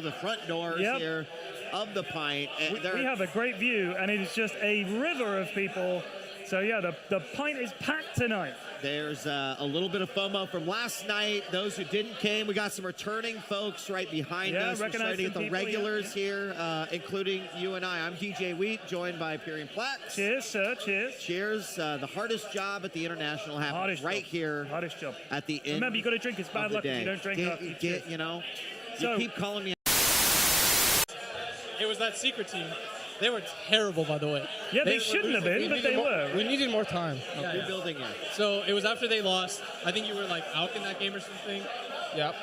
the front doors here of the Pint. We have a great view, and it is just a river of people. So yeah, the Pint is packed tonight. There's a little bit of FOMO from last night. Those who didn't came, we got some returning folks right behind us. We're starting to get the regulars here, including you and I. I'm DJ Wheat, joined by Pyrian Plax. Cheers, sir. Cheers. Cheers. The hardest job at the International happens here. Hardest job. At the end. Remember, you got to drink. It's bad luck if you don't drink. You know, you keep calling me. It was that secret team. They were terrible, by the way. Yeah, they shouldn't have been, but they were. We needed more time. Rebuilding it. So it was after they lost. I think you were like out in that game or something. Yep.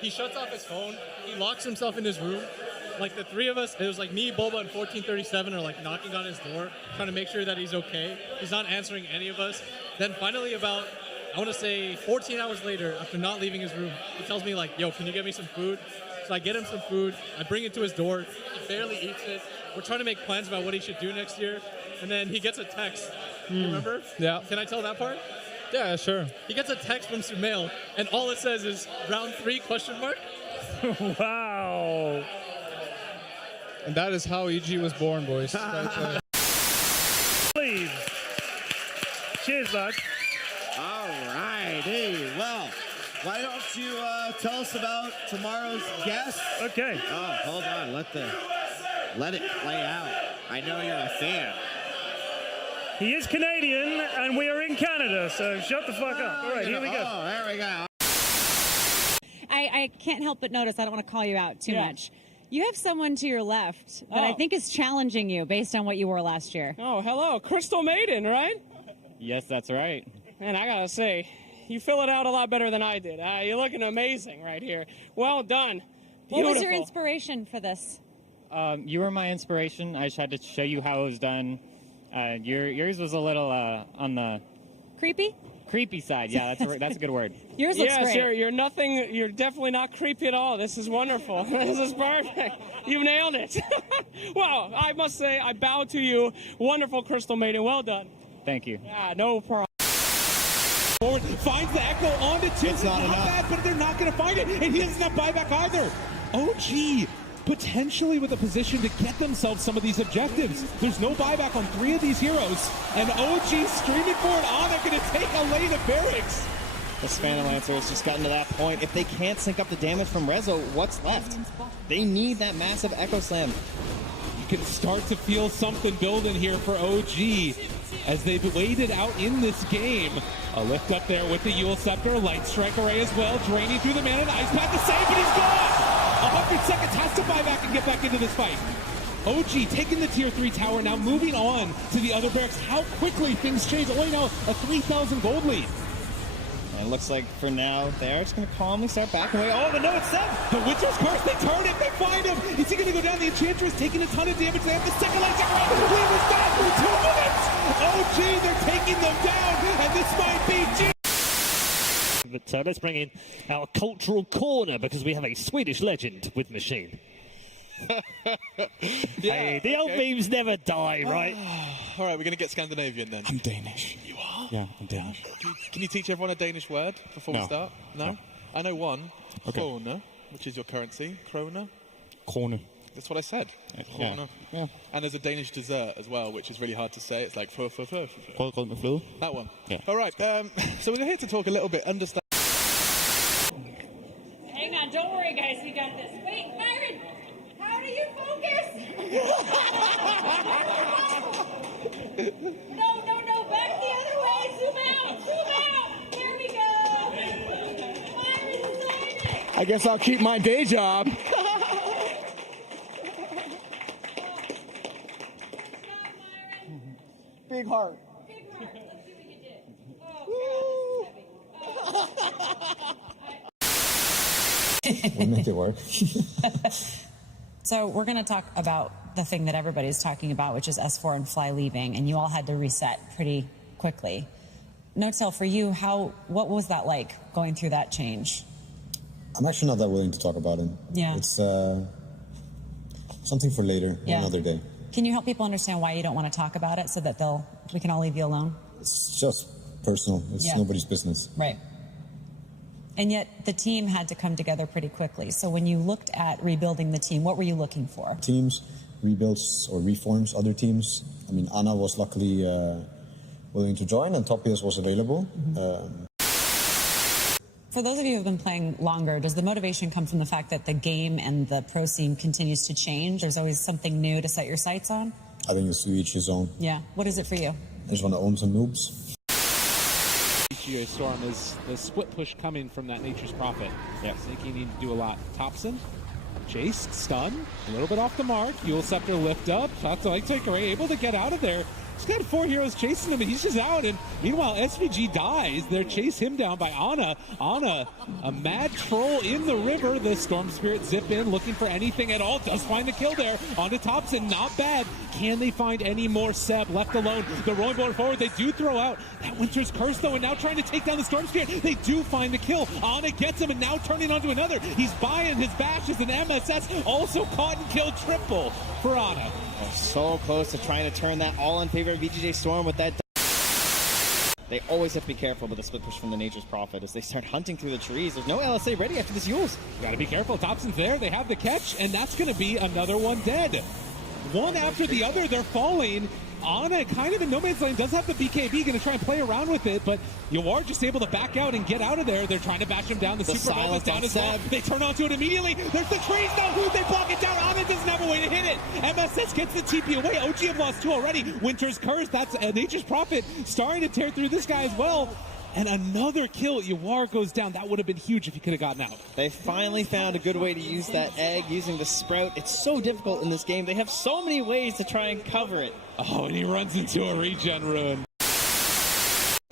He shuts off his phone. He locks himself in his room. Like the three of us, it was like me, Boba, and 1437 are like knocking on his door, trying to make sure that he's okay. He's not answering any of us. Then finally about, I want to say 14 hours later, after not leaving his room, he tells me like, yo, can you get me some food? So I get him some food. I bring it to his door. He barely eats it. We're trying to make plans about what he should do next year. And then he gets a text. You remember? Yeah. Can I tell that part? Yeah, sure. He gets a text from Sumail, and all it says is round 3 ? Wow. And that is how EG was born, boys. Please. Cheers, bud. All right. Hey, well, why don't you tell us about tomorrow's guest? Okay. Oh, hold on. Let it play out. I know you're a fan. He is Canadian, and we are in Canada, so shut the fuck up. All right, here we go. Oh, there we go. I can't help but notice, I don't want to call you out too much. You have someone to your left that I think is challenging you based on what you wore last year. Oh, hello. Crystal Maiden, right? Yes, that's right. And I got to say, you fill it out a lot better than I did. You're looking amazing right here. Well done. Beautiful. What was your inspiration for this? You were my inspiration. I just had to show you how it was done. Yours was a little on the creepy side. Yeah, that's a good word. Yours looks great. Sure. You're definitely not creepy at all. This is wonderful. This is perfect. You nailed it. Wow, I must say, I bow to you. Wonderful, Crystal Maiden. Well done. Thank you. Yeah, no problem. Forward, finds the Echo on the 2. It's not bad, but they're not going to find it, and he doesn't have buyback either. OG potentially with a position to get themselves some of these objectives. There's no buyback on 3 of these heroes, and OG streaming forward on. They're going to take a lane of barracks. The Spanner Lancer has just gotten to that point. If they can't sync up the damage from Rezo, what's left? They need that massive Echo Slam. You can start to feel something building here for OG as they've waited out in this game. A lift up there with the Yule Scepter, Light Strike Array as well, draining through the mana, and Ice Path to save, but he's gone! 100 seconds, has to buy back and get back into this fight. OG taking the tier 3 tower, now moving on to the other barracks. How quickly things change. Only now a 3,000 gold lead. And it looks like for now, they're just going to calmly start backing away. Oh, but no, it's them! The Witcher's Curse, they turn it, they find him! Is he going to go down? The Enchantress taking a ton of damage. They have the second Light Strike Array. Weaver's down for 2 minutes! OG, they're taking them down, and this might be G. But let's bring in our cultural corner because we have a Swedish legend with Machine. Hey, the old memes never die, right? All right, we're going to get Scandinavian then. I'm Danish. You are? Yeah, I'm Danish. Can you teach everyone a Danish word before we start? No? I know one. Okay. Krona, which is your currency. Krona. Corner. That's what I said. Krona. Yeah. And there's a Danish dessert as well, which is really hard to say. It's like that one. Yeah. All right. So we're here to talk a little bit. Understand. Hang on, don't worry, guys. We got this. Wait, Byron, how do you focus? No, back the other way. Zoom out. There we go. Byron's signing. I guess I'll keep my day job. Big heart. Let's see what you did. We make it work. So we're going to talk about the thing that everybody's talking about, which is S4 and Fly leaving, and you all had to reset pretty quickly. No-Tell, for you, what was that like, going through that change? I'm actually not that willing to talk about it. Yeah. It's something for later, another day. Can you help people understand why you don't want to talk about it so that we can all leave you alone? It's just personal. It's nobody's business. Right. And yet the team had to come together pretty quickly. So when you looked at rebuilding the team, what were you looking for? Teams, rebuilds or reforms other teams. I mean, Anna was luckily willing to join and Topias was available. For those of you who have been playing longer, does the motivation come from the fact that the game and the pro scene continues to change? There's always something new to set your sights on? I think it's to each his own. Yeah. What is it for you? I just want to own some noobs. VGJ.Storm is the split push coming from that Nature's Prophet. Yeah, thinking he need to do a lot. Thompson, Chase, stun, a little bit off the mark. Scepter lift up. Shots to like Takeaway, able to get out of there. He's got 4 heroes chasing him, and he's just out. And meanwhile, SVG dies. They chase him down by Anna. Anna, a mad troll in the river. The Storm Spirit zip in, looking for anything at all. Does find the kill there. Onto Thompson, not bad. Can they find any more? Seb left alone. The rolling board forward. They do throw out that Winter's Curse, though, and now trying to take down the Storm Spirit. They do find the kill. Anna gets him, and now turning onto another. He's buying his bashes, and MSS also caught and killed triple for Anna. Oh, so close to trying to turn that all in favor of VGJ.Storm with that. They always have to be careful with the split push from the Nature's Prophet as they start hunting through the trees. There's no LSA ready after this LULz. Gotta be careful. Thompson's there. They have the catch, and that's gonna be another one dead. One after the other, they're falling. Anna, kind of in no man's lane, does have the BKB, gonna try and play around with it, but Yawar just able to back out and get out of there. They're trying to bash him down. The Super Nova's down as well. They turn onto it immediately. There's the trees, though. They block it down. Anna doesn't have a way to hit it. MSS gets the TP away. OG have lost 2 already. Winter's Curse, that's Nature's Prophet starting to tear through this guy as well. And another kill. Yawar goes down. That would have been huge if he could have gotten out. They finally found a good way to use that egg using the sprout. It's so difficult in this game. They have so many ways to try and cover it. Oh, and he runs into a regen ruin.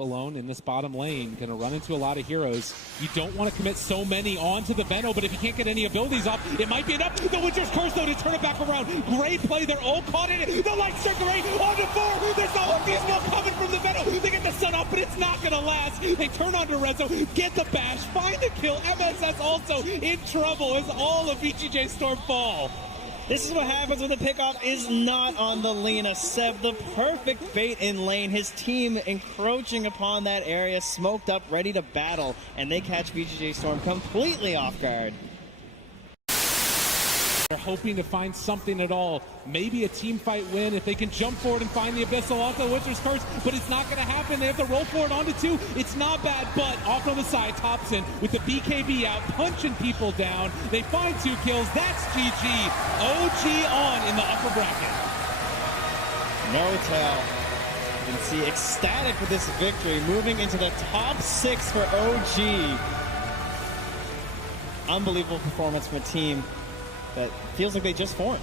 Alone in this bottom lane, gonna run into a lot of heroes. You don't want to commit so many onto the Veno, but if you can't get any abilities off, it might be enough. The Winter's Curse, though, to turn it back around. Great play, they're all caught in it. The Light Strike Array onto 4. There's no Feast coming from the Veno. They get the sun off, but it's not gonna last. They turn onto Rezo, get the bash, find a kill. MSS also in trouble as all of VGJ.Storm fall. This is what happens when the pickoff is not on the Lena. Seb, the perfect bait in lane. His team encroaching upon that area, smoked up, ready to battle, and they catch VGJ.Storm completely off guard. They're hoping to find something at all. Maybe a team fight win if they can jump forward and find the Abyssal off the Winter's Curse, but it's not going to happen. They have to roll forward onto 2. It's not bad, but off on the side, Thompson with the BKB out, punching people down. They find 2 kills. That's GG. OG on in the upper bracket. Nortel can see ecstatic with this victory, moving into the top 6 for OG. Unbelievable performance from a team that feels like they just formed.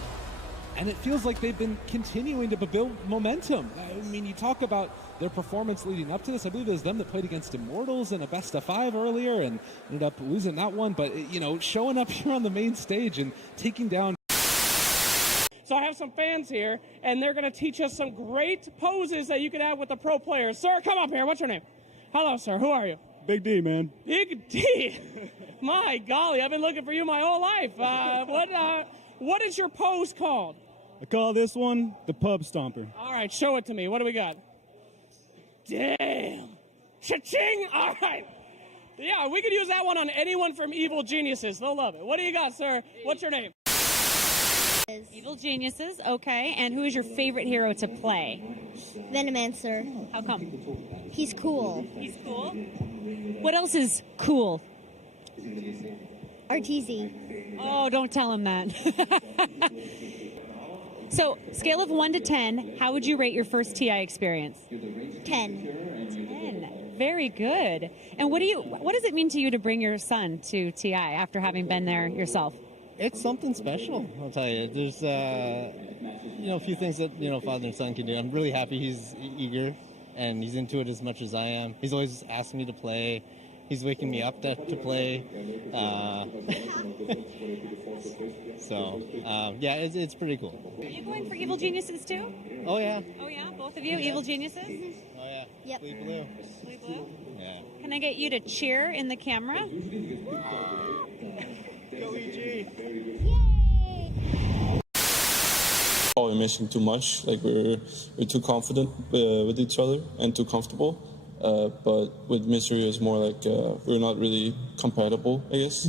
And it feels like they've been continuing to build momentum. I mean, you talk about their performance leading up to this. I believe it was them that played against Immortals in a best of 5 earlier and ended up losing that one. But, you know, showing up here on the main stage and taking down. So I have some fans here, and they're going to teach us some great poses that you can have with the pro players. Sir, come up here. What's your name? Hello, sir. Who are you? Big D, man. Big D. My golly, I've been looking for you my whole life. What is your pose called? I call this one the pub stomper. All right, show it to me. What do we got? Damn. Cha-ching. All right. Yeah, we could use that one on anyone from Evil Geniuses. They'll love it. What do you got, sir? What's your name? Evil Geniuses, okay. And who is your favorite hero to play? Venomancer. How come? He's cool. He's cool? What else is cool? RTZ. Oh, don't tell him that. So, scale of 1 to 10, how would you rate your first TI experience? 10. 10. Very good. And what does it mean to you to bring your son to TI after having been there yourself? It's something special, I'll tell you. There's, a few things that, father and son can do. I'm really happy he's eager and he's into it as much as I am. He's always asking me to play. He's waking me up to play. Yeah, it's pretty cool. Are you going for Evil Geniuses too? Oh, yeah. Oh, yeah? Both of you? Yeah. Evil Geniuses? Oh, yeah. Yep. Blue blue. Blue blue? Yeah. Can I get you to cheer in the camera? Go EG! We're missing too much. Like we're too confident with each other and too comfortable. but with Misery, it was more like we were not really compatible, I guess.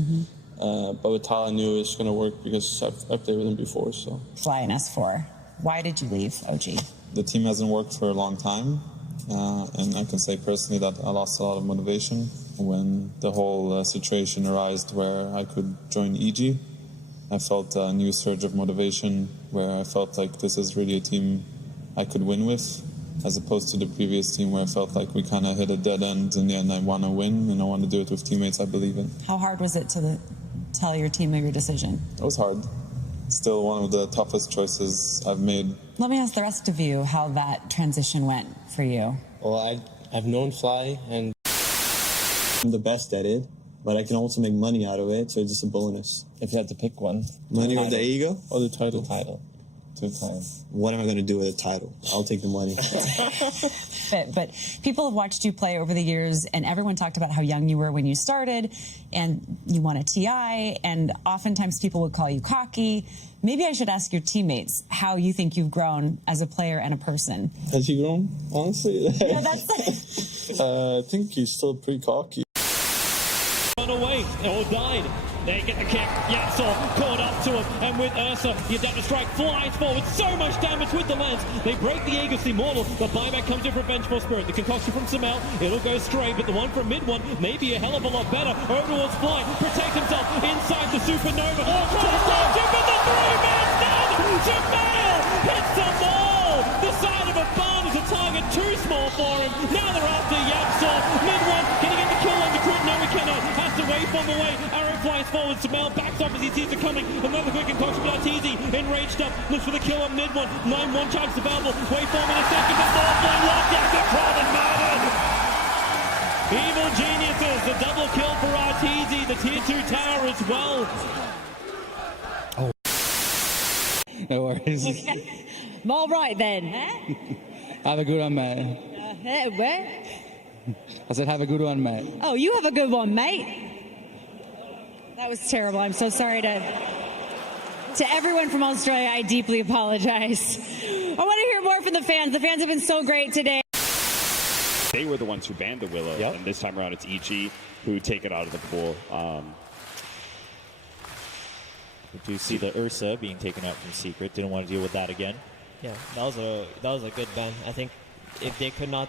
But with Tal, I knew it was going to work because I've played with him before. So Fly in S4. Why did you leave OG? The team hasn't worked for a long time, and I can say personally that I lost a lot of motivation when the whole situation arose where I could join EG. I felt a new surge of motivation where I felt like this is really a team I could win with, as opposed to the previous team where I felt like we kind of hit a dead end. In the end, I want to win, and I want to do it with teammates I believe in. How hard was it to tell your team of your decision? It was hard. Still one of the toughest choices I've made. Let me ask the rest of you how that transition went for you. Well, I've known Fly, and I'm the best at it, but I can also make money out of it, so it's just a bonus. if you had to pick one, Money or the ego? Or the title? the title. What am I going to do with a title? I'll take the money. But people have watched you play over the years, and everyone talked about how young you were when you started, and you won a TI, and oftentimes people would call you cocky. Maybe I should ask your teammates how you think you've grown as a player and a person. Has he grown, honestly? Yeah, that's I think he's still pretty cocky. Run away or died. They get the kick. Yapsol caught up to him, and with Ursa, the adaptive strike flies forward. So much damage with the lens. They break the Aegis Immortal. The buyback comes in for Vengeful Spirit. The concoction from Samel, it'll go straight, but the one from mid one may be a hell of a lot better. Over towards Fly, protect himself inside the Supernova. Oh, but the three-man's done! Jamel hits the wall! The side of a barn is a target too small for him. Now they're after Yapsol. Mid one, can he get the kill on the crit? No, he cannot. Has to wait from the way. Arrow flies forward. Samel backs off as he sees it coming. Another quick concoction, but Arteezy enraged up. Looks for the kill on mid one. 9-1 charge available. Wait for him in a second. The ball flame locked down. The crowd and murdered. Evil Geniuses. The double kill for Arteezy. The tier 2 tower as well. No worries. All right then. Have a good one, mate. Where? I said have a good one, mate. Oh, you have a good one, mate. That was terrible. I'm so sorry to everyone from Australia. I deeply apologize. I want to hear more from the fans. The fans have been so great today. They were the ones who banned the Willow, and this time around it's EG who take it out of the pool. We do see the Ursa being taken out from Secret. Didn't want to deal with that again. Yeah, that was a good ban. I think if they could not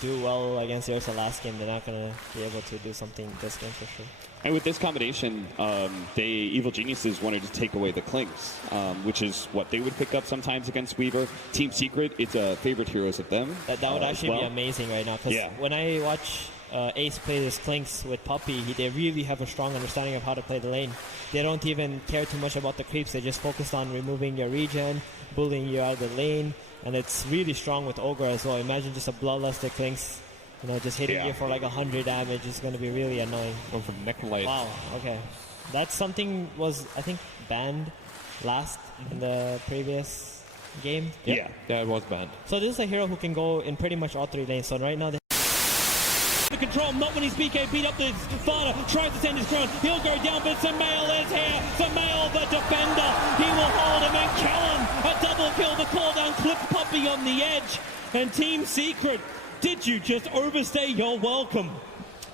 do well against the Ursa last game, they're not going to be able to do something this game for sure. And with this combination, Evil Geniuses wanted to take away the Clings, which is what they would pick up sometimes against Weaver. Team Secret, it's favorite heroes of them. That would actually be amazing right now. Because when I watch Ace play this Clinks with Puppey, they really have a strong understanding of how to play the lane. They don't even care too much about the creeps. They're just focused on removing your regen, bullying you out of the lane, and it's really strong with Ogre as well. Imagine just a Bloodluster Clinks, just hitting you for like 100 damage is going to be really annoying. Going from Necrolite. Wow, okay. That's something was, I think, banned last in the previous game. Yeah, it was banned. So this is a hero who can go in pretty much all 3 lanes. So right now, The control, not when his BK beat up the Father, tries to send his crown. He'll go down, but Samel is here. Samel, the defender. He will hold him, and Callan, a double kill. The call down clips Puppey on the edge. And Team Secret, did you just overstay your welcome?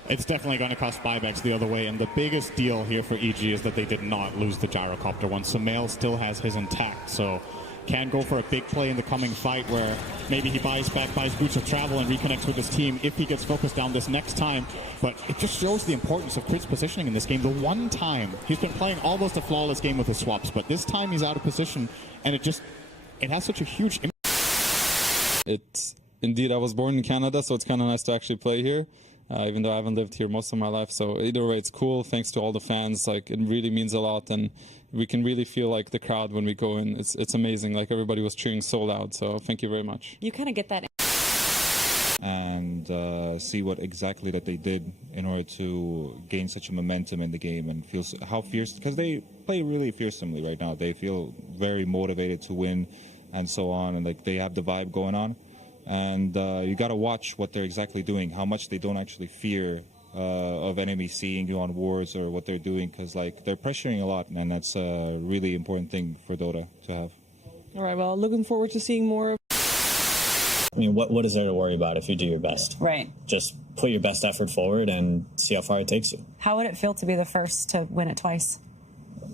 It's definitely going to cost buybacks the other way, and the biggest deal here for EG is that they did not lose the gyrocopter one. Samel still has his intact, so can go for a big play in the coming fight where maybe he buys Boots of Travel and reconnects with his team if he gets focused down this next time. But it just shows the importance of Crit's positioning in this game. The one time he's been playing almost a flawless game with his swaps, but this time he's out of position, and it has such a huge impact. Indeed, I was born in Canada, so it's kind of nice to actually play here, even though I haven't lived here most of my life. So either way, it's cool. Thanks to all the fans. Like, it really means a lot, and we can really feel like the crowd when we go in. It's amazing. Like, everybody was cheering so loud. So thank you very much. You kind of get that. And see what exactly that they did in order to gain such a momentum in the game and feel how fierce, because they play really fearsomely right now. They feel very motivated to win and so on, and like they have the vibe going on. And you got to watch what they're exactly doing, how much they don't actually fear of enemies seeing you on wars or what they're doing, because like they're pressuring a lot, and that's a really important thing for Dota to have. All right, well, looking forward to seeing more of I mean, what is there to worry about if you do your best? Right. Just put your best effort forward and see how far it takes you. How would it feel to be the first to win it twice?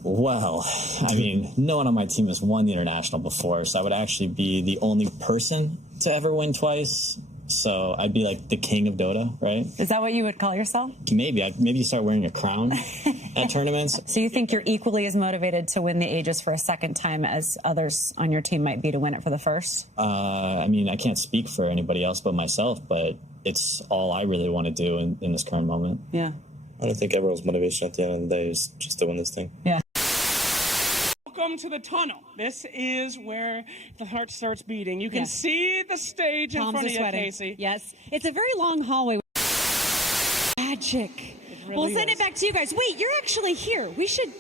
Well, I mean, no one on my team has won the International before, so I would actually be the only person to ever win twice. So I'd be like the king of Dota, right? Is that what you would call yourself? Maybe you start wearing a crown at tournaments. So you think you're equally as motivated to win the Aegis for a second time as others on your team might be to win it for the first? I mean, I can't speak for anybody else but myself, but it's all I really want to do in this current moment. Yeah. I don't think everyone's motivation at the end of the day is just to win this thing. Yeah. Welcome to the tunnel. This is where the heart starts beating. You can see the stage in front of you, Casey. Yes. It's a very long hallway. Magic. We'll send it back to you guys. Wait, you're actually here. We should...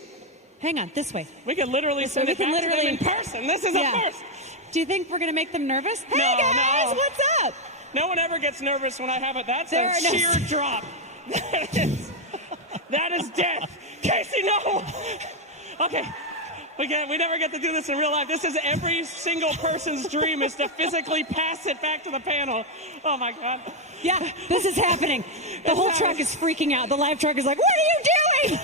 Hang on, this way. We could literally send it back to them in person. This is a first. Do you think we're going to make them nervous? Hey, No, guys, no. what's up? No one ever gets nervous when I have it. That's There a are no- sheer drop. That is death. Casey, no. Okay. We never get to do this in real life. This is every single person's dream, is to physically pass it back to the panel. Oh, my God. Yeah, this is happening. The whole truck is freaking out. The live truck is like, what are you doing?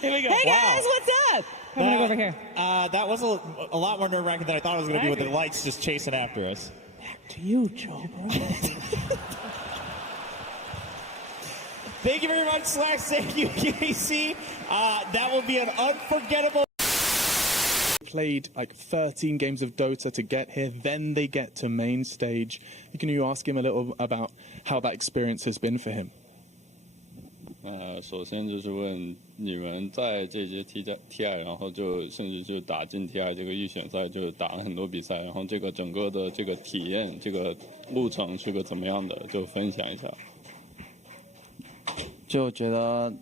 Here we go. Hey, guys, what's up? I'm going to go over here. That was a lot more nerve-wracking than I thought it was going to be with the lights just chasing after us. Back to you, Joe, bro. Thank you very much, Slacks. Thank you, Casey. That will be an unforgettable... Played like 13 games of Dota to get here, then they get to main stage. Can you ask him a little about how that experience has been for him? 首先就是问你们在这届 TI， 然后就甚至就打进 TI 这个预选赛，就打了很多比赛，然后这个整个的这个体验，这个路程是个怎么样的，就分享一下。就觉得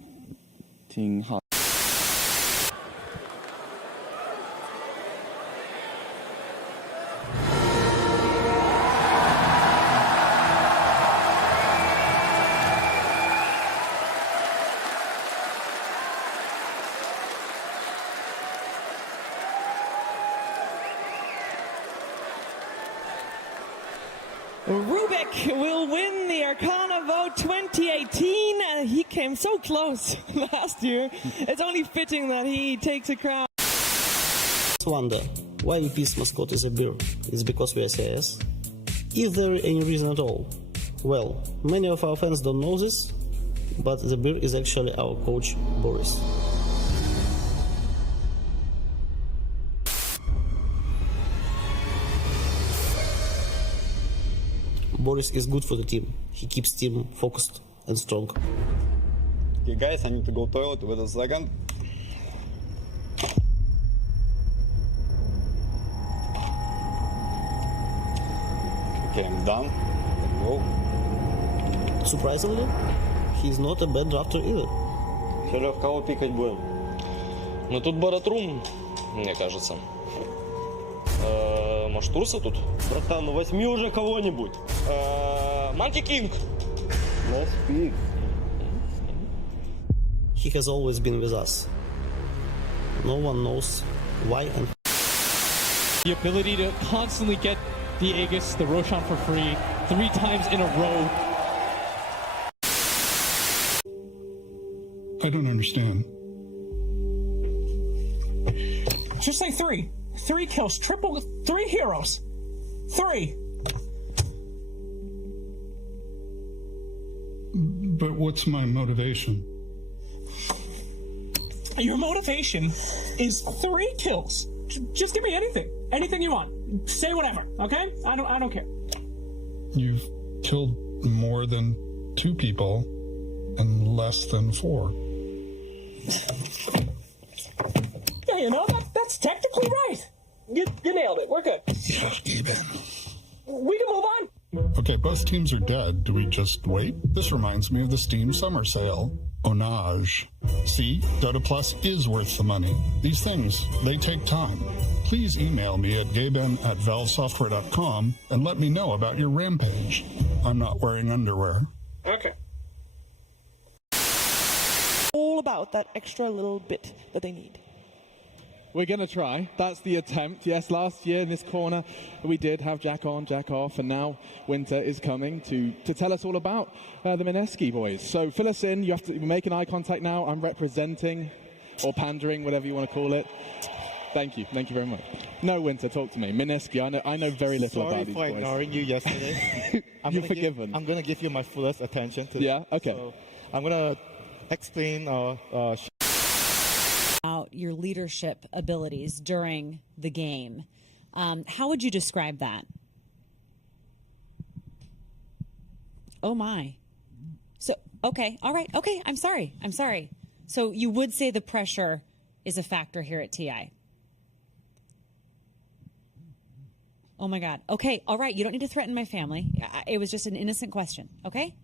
挺好。Rubik will win the Arcana Vote 2018. He came so close last year. It's only fitting that he takes a crown. Wonder why VP's mascot is a bear. It's because we are CS. Is there any reason at all? Well, many of our fans don't know this, but the bear is actually our coach, Boris. Boris is good for the team. He keeps team focused and strong. Okay, guys, I need to go toilet. Wait a second. Okay, I'm done. Go. Surprisingly, he's not a bad drafter either. Серег, кого пикать будем? Ну тут Баратрум, мне кажется. Может, Урса тут? Братан, ну возьми уже кого-нибудь. Monkey King. Let's pick. He has always been with us. No one knows why and The ability to constantly get the Aegis, the Roshan for free, 3 times in a row. I don't understand. Just say 3. 3 kills, 3 heroes. 3. But what's my motivation? Your motivation is 3 kills. Just give me anything. Anything you want. Say whatever, okay? I don't care. You've killed more than 2 people and less than 4. Yeah, you know, that's technically right. You nailed it. We're good. We can move on. Okay, both teams are dead. Do we just wait? This reminds me of the Steam Summer Sale. Onage. See, Dota Plus is worth the money. These things, they take time. Please email me at gayben@valvesoftware.com and let me know about your rampage. I'm not wearing underwear. Okay. All about that extra little bit that they need. We're going to try. That's the attempt. Yes, last year in this corner, we did have Jack on, Jack off, and now Winter is coming to tell us all about the Mineski boys. So fill us in. You have to make an eye contact now. I'm representing, or pandering, whatever you want to call it. Thank you. Thank you very much. No, Winter, talk to me. Mineski, I know very little about these boys. Sorry for ignoring you yesterday. You're forgiven. I'm going to give you my fullest attention today. Yeah? Okay. So I'm going to explain about your leadership abilities during the game. How would you describe that? Oh, my. So, okay. All right. Okay. I'm sorry. So you would say the pressure is a factor here at TI? Oh, my God. Okay. All right. You don't need to threaten my family. It was just an innocent question. Okay?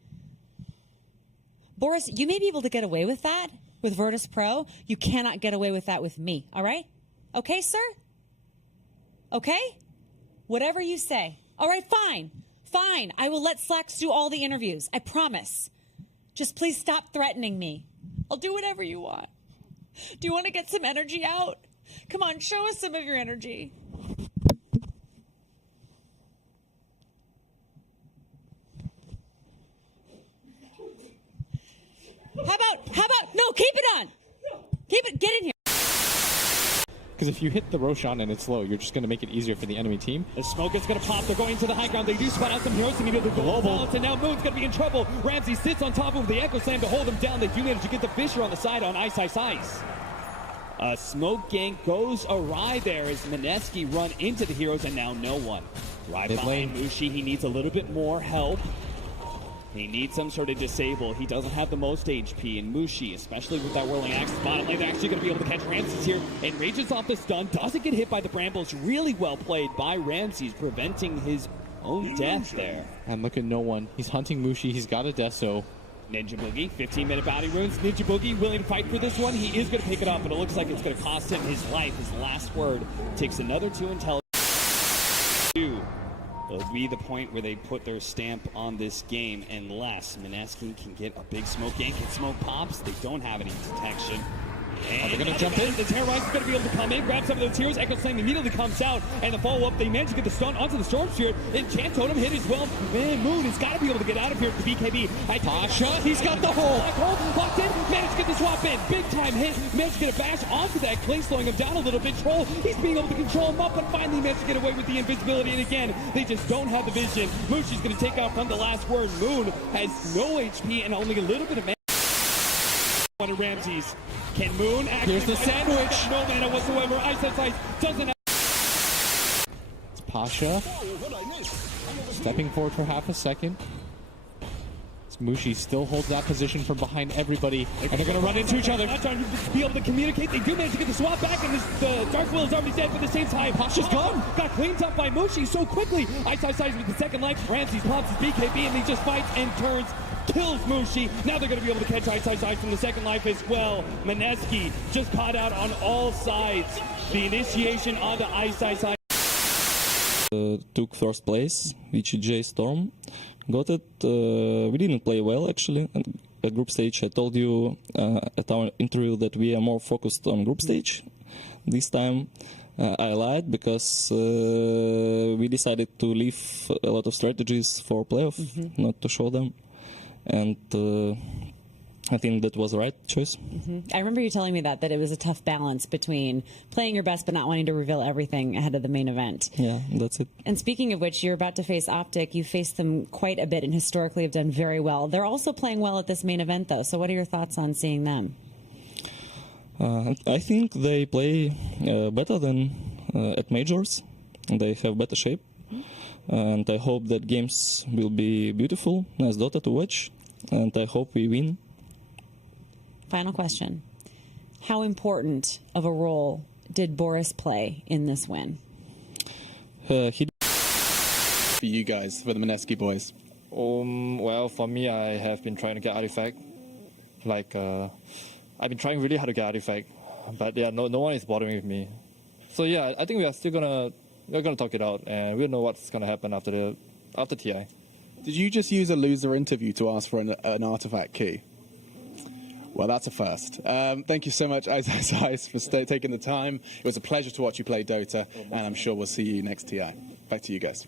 Boris, you may be able to get away with that with Virtus Pro. You cannot get away with that with me. All right? Okay, sir? Okay? Whatever you say. All right, fine. Fine. I will let Slacks do all the interviews. I promise. Just please stop threatening me. I'll do whatever you want. Do you want to get some energy out? Come on, show us some of your energy. How about, no, keep it on. Get in here. Because if you hit the Roshan and it's low, you're just going to make it easier for the enemy team. The smoke is going to pop. They're going to the high ground. They do spot out some heroes to get the global. And now Moon's going to be in trouble. Ramsey sits on top of the Echo Slam to hold him down. They do manage to get the Fisher on the side on Ice. A smoke gank goes awry there as Mineski run into the heroes and now no one. Right behind Mushi, he needs a little bit more help. He needs some sort of disable. He doesn't have the most HP, and Mushi, especially with that whirling axe bottom lane, they're actually going to be able to catch Ramses here, and rages off the stun, doesn't get hit by the brambles. Really well played by Ramses, preventing his own death there. And look at no one. He's hunting Mushi. He's got a Deso. Ninja Boogie, 15-minute bounty runes. Ninja Boogie willing to fight for this one. He is going to pick it up, but it looks like it's going to cost him his life. His last word. Takes another 2 intelligence. It'll be the point where they put their stamp on this game unless Mineski can get a big smoke gank and smoke pops. They don't have any detection. And they're going to jump in. The Terrorize is going to be able to come in, grab some of those heroes. Echo Slam immediately comes out, and the follow-up, they manage to get the stun onto the Storm Spirit. Enchant Totem hit as well. Man, Moon has got to be able to get out of here with the BKB. Pasha, he's got the hole. Black hole, locked in, managed to get the swap in. Big time hit, managed to get a bash onto that Clay, slowing him down a little bit. Troll, he's being able to control him up, but finally managed to get away with the invisibility. And again, they just don't have the vision. Mushi's going to take out from the last word. Moon has no HP and only a little bit of mana. One of Ramses. Can Moon actually... Here's the sandwich. No mana whatsoever. Ice doesn't have... It's Pasha. Stepping forward for half a second. Mushi still holds that position from behind everybody, and they're going to run into each other. Not trying to be able to communicate. They do manage to get the swap back, and the Dark Will is already dead, but at the same time, Pasha's gone. Got cleaned up by Mushi so quickly. Ice with the second life. Ramses pops his BKB, and he just fights and turns. Kills Mushi. Now they're going to be able to catch Ice from the second life as well. Mineski just caught out on all sides. The initiation on the Ice. Took first place, VGJ.Storm. Got it. We didn't play well, actually, at group stage. I told you at our interview that we are more focused on group stage. This time I lied because we decided to leave a lot of strategies for playoff, not to show them. And I think that was the right choice. I remember you telling me that it was a tough balance between playing your best but not wanting to reveal everything ahead of the main event. Yeah, that's it. And speaking of which, you're about to face Optic. You faced them quite a bit and historically have done very well. They're also playing well at this main event, though. So what are your thoughts on seeing them? I think they play better than at majors. They have better shape. And I hope that games will be beautiful, nice Dota to watch. And I hope we win. Final question. How important of a role did Boris play in this win? For you guys, for the Mineski boys. Well, for me, I have been trying to get Artifact. I've been trying really hard to get Artifact, but yeah, no one is bothering with me. So yeah, I think we are still gonna talk it out, and we'll know what's gonna happen after TI. Did you just use a loser interview to ask for an Artifact key? Well, that's a first. Thank you so much, Ice, for taking the time. It was a pleasure to watch you play Dota, and I'm sure we'll see you next TI. Back to you guys.